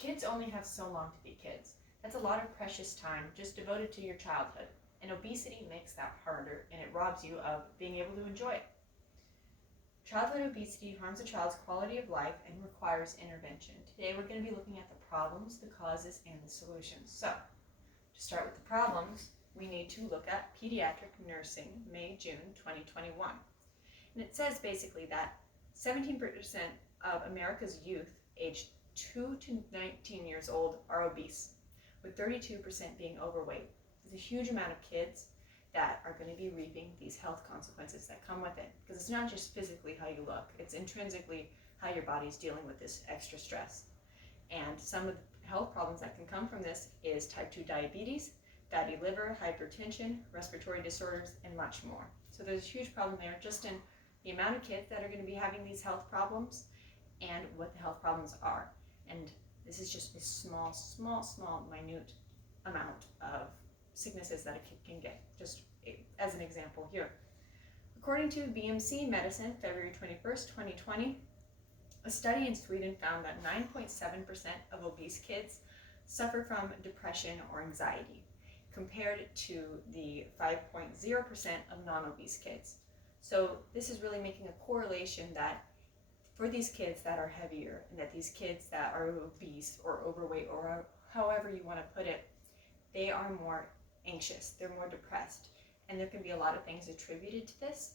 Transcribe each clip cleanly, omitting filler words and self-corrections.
Kids only have so long to be kids. That's a lot of precious time just devoted to your childhood. And obesity makes that harder and it robs you of being able to enjoy it. Childhood obesity harms a child's quality of life and requires intervention. Today we're going to be looking at the problems, the causes, and the solutions. So, to start with the problems, we need to look at pediatric nursing, May-June 2021. And it says basically that 17% of America's youth aged 2 to 19 years old are obese, with 32% being overweight. There's a huge amount of kids that are going to be reaping these health consequences that come with it. Because it's not just physically how you look, it's intrinsically how your body's dealing with this extra stress. And some of the health problems that can come from this is type 2 diabetes, fatty liver, hypertension, respiratory disorders, and much more. So there's a huge problem there just in the amount of kids that are going to be having these health problems and what the health problems are. And this is just a small, minute amount of sicknesses that a kid can get, just as an example here. According to BMC Medicine, February 21st, 2020, a study in Sweden found that 9.7% of obese kids suffer from depression or anxiety, compared to the 5.0% of non-obese kids. So this is really making a correlation that for these kids that are heavier and that these kids that are obese or overweight or however you want to put it, they are more anxious, they're more depressed, and there can be a lot of things attributed to this,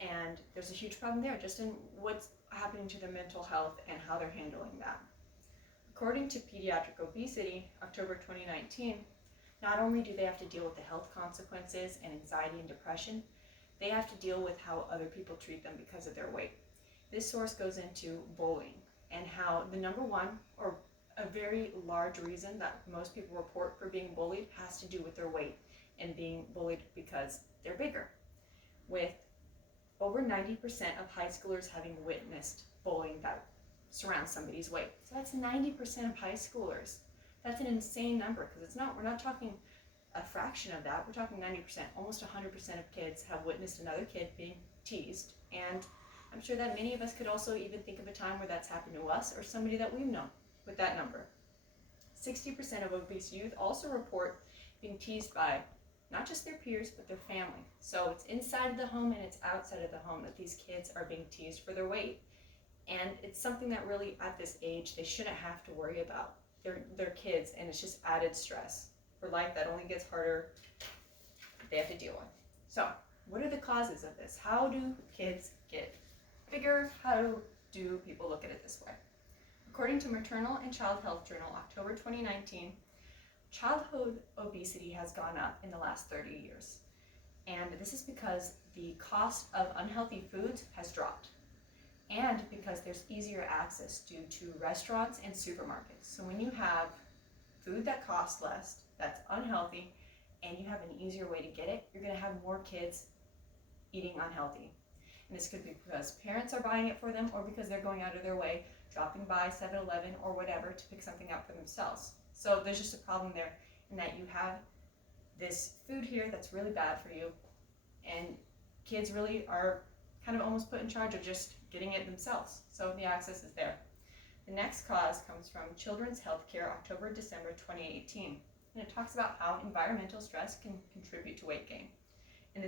and there's a huge problem there just in what's happening to their mental health and how they're handling that. According to Pediatric Obesity, October 2019, not only do they have to deal with the health consequences and anxiety and depression, they have to deal with how other people treat them because of their weight. This source goes into bullying and how the number one or a very large reason that most people report for being bullied has to do with their weight and being bullied because they're bigger, with over 90% of high schoolers having witnessed bullying that surrounds somebody's weight. So that's 90% of high schoolers. That's an insane number because we're not talking a fraction of that, we're talking 90%. Almost 100% of kids have witnessed another kid being teased, and I'm sure that many of us could also even think of a time where that's happened to us or somebody that we've known with that number. 60% of obese youth also report being teased by not just their peers, but their family. So it's inside of the home and it's outside of the home that these kids are being teased for their weight. And it's something that really at this age they shouldn't have to worry about. They're kids, and it's just added stress for life that only gets harder they have to deal with. So what are the causes of this? How do kids get bigger? How do people look at it this way? According to Maternal and Child Health Journal, October 2019, childhood obesity has gone up in the last 30 years. And this is because the cost of unhealthy foods has dropped, and because there's easier access due to restaurants and supermarkets. So when you have food that costs less, that's unhealthy, and you have an easier way to get it, you're going to have more kids eating unhealthy. And this could be because parents are buying it for them, or because they're going out of their way, dropping by 7-Eleven or whatever to pick something out for themselves. So there's just a problem there in that you have this food here that's really bad for you, and kids really are kind of almost put in charge of just getting it themselves. So the access is there. The next cause comes from Children's Healthcare, October-December 2018. And it talks about how environmental stress can contribute to weight gain. And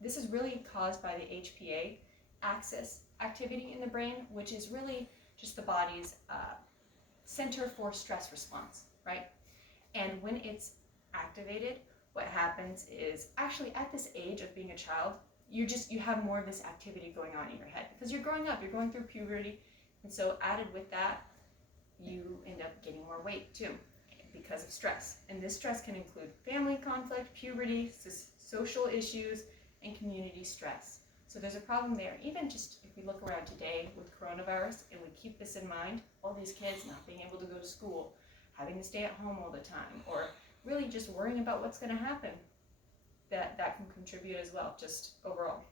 this is really caused by the HPA axis activity in the brain, which is really just the body's center for stress response, right? And when it's activated, what happens is actually at this age of being a child, you have more of this activity going on in your head because you're growing up, you're going through puberty, and so added with that, you end up getting more weight too because of stress. And this stress can include family conflict, puberty, social issues, and community stress. So there's a problem there. Even just if we look around today with coronavirus and we keep this in mind, all these kids not being able to go to school, having to stay at home all the time, or really just worrying about what's going to happen, that can contribute as well, just overall.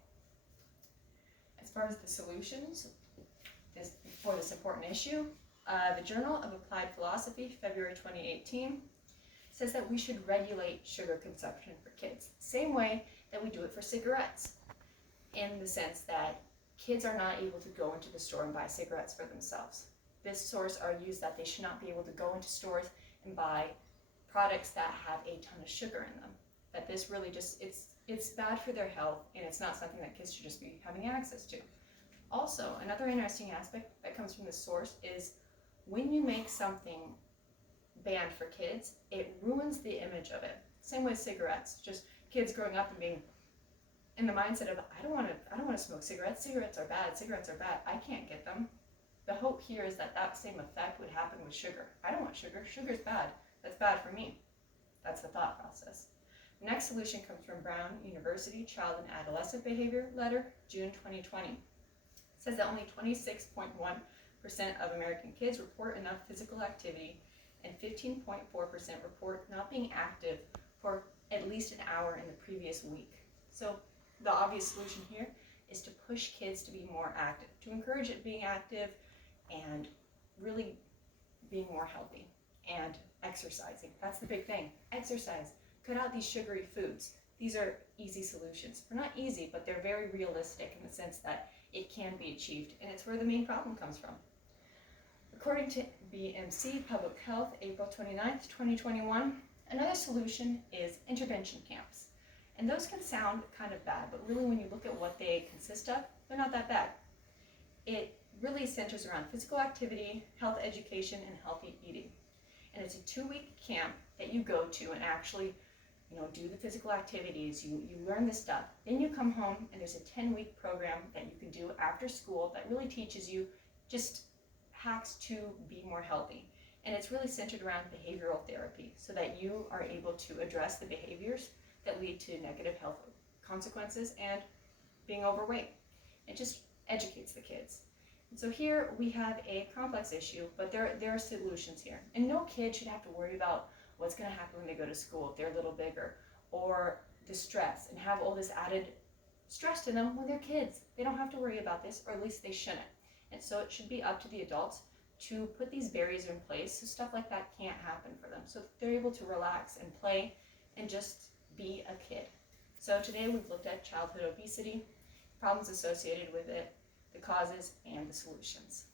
As far as the solutions for this important issue, the Journal of Applied Philosophy, February 2018, says that we should regulate sugar consumption for kids, same way that we do it for cigarettes, in the sense that kids are not able to go into the store and buy cigarettes for themselves. this source argues that they should not be able to go into stores and buy products that have a ton of sugar in them. That this really just, it's bad for their health, and it's not something that kids should just be having access to. Also, another interesting aspect that comes from this source is when you make something banned for kids, it ruins the image of it. Same with cigarettes. Just kids growing up and being in the mindset of, I don't want to smoke cigarettes. Cigarettes are bad. Cigarettes are bad. I can't get them. The hope here is that that same effect would happen with sugar. I don't want sugar. Sugar's bad. That's bad for me. That's the thought process. The next solution comes from Brown University Child and Adolescent Behavior Letter, June 2020. It says that only 26.1% of American kids report enough physical activity, and 15.4% report not being active for at least an hour in the previous week. So the obvious solution here is to push kids to be more active, to encourage it being active and really being more healthy and exercising. That's the big thing. Exercise. Cut out these sugary foods. These are easy solutions. They're not easy, but they're very realistic in the sense that it can be achieved, and it's where the main problem comes from. According to BMC Public Health, April 29th, 2021, another solution is intervention camps. And those can sound kind of bad, but really when you look at what they consist of, they're not that bad. It really centers around physical activity, health education, and healthy eating. And it's a 2-week camp that you go to and actually do the physical activities, you learn the stuff. Then you come home and there's a 10-week program that you can do after school that really teaches you just hacks to be more healthy. And it's really centered around behavioral therapy so that you are able to address the behaviors that lead to negative health consequences and being overweight. It just educates the kids. And so here we have a complex issue, but there are solutions here. And no kid should have to worry about what's going to happen when they go to school if they're a little bigger, or the stress and have all this added stress to them when they're kids. They don't have to worry about this, or at least they shouldn't. And so it should be up to the adults to put these barriers in place so stuff like that can't happen for them, so they're able to relax and play and just be a kid. So today we've looked at childhood obesity, problems associated with it, the causes, and the solutions.